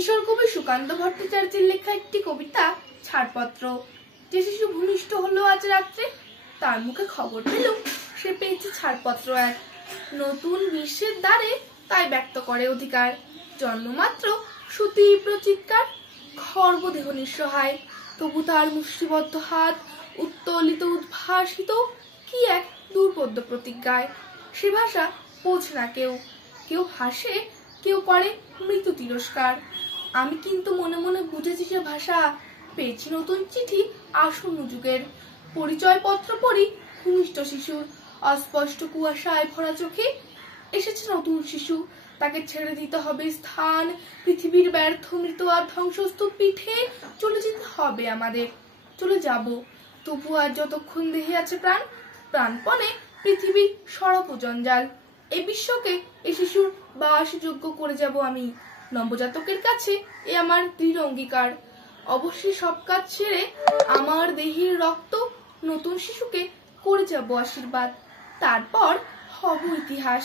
কিশোর কবি সুকান্ত ভট্টাচার্যের লেখা একটি কবিতা ছাড়পত্র। যে শিশু ভূমিষ্ঠ হলো আজ রাত্রে, তার মুখে খবর পেল সে পেয়েছে ছাড়পত্র এক। নতুন বিশ্বের দ্বারে তাই ব্যক্ত করে অধিকার, জন্মমাত্র সুতীব্র চিৎকার। খর্বদেহ নিঃসহায়, তবু তার মুষ্টিবদ্ধ হাত উত্তোলিত উদ্ভাসিত কি এক দুর্বোধ্য প্রতিজ্ঞায়। সে ভাষা বোঝে না কেউ, কেউ হাসে, কেউ করে মৃত্যু তিরস্কার। আমি কিন্তু মনে মনে বুঝেছি সে ভাষা, পেয়েছি নতুন চিঠি আসন্ন যুগের। পরিচয়পত্র পড়ি ভূমিষ্ঠ শিশুর, অস্পষ্ট কুয়াশায় ভরা চোখে। এসেছে নতুন শিশু, তাকে ছেড়ে দিতে হবে স্থান পৃথিবীর ব্যর্থ মৃত আর ধ্বংসস্তূপ পিঠে। চলে যেতে হবে আমাদের, চলে যাব, তবু আর যতক্ষণ দেহে আছে প্রাণ, প্রাণপণে পৃথিবীর সরব জঞ্জাল। এই বিশ্বকে এই শিশুর বাসযোগ্য করে যাব আমি। নবজাতকের কাছে এ আমার দৃঢ় অঙ্গীকার। অবশ্যই সব কাজ ছেড়ে আমার দেহের রক্ত নতুন শিশুকে করে যাব আশীর্বাদ। তারপর হব ইতিহাস।